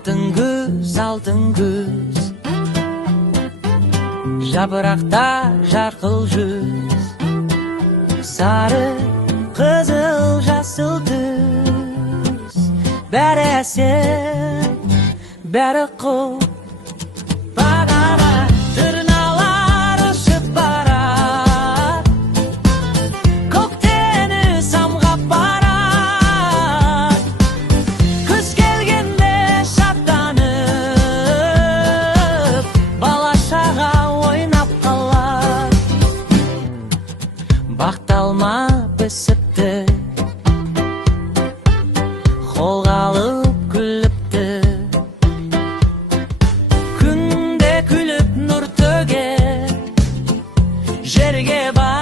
алтын күз, жапырақта жарқыл жүз, сары, қызыл, жасыл түс, бәрі әсем, бәрі құл. Бағана тырналар ұшып барар, көктені самғап барар, күз келгенде шаттанып, бала-шаға ойнап қалар. Бақталма пісіпті, қолға алып күліпті, күнде күліп нұр төге, жерге бар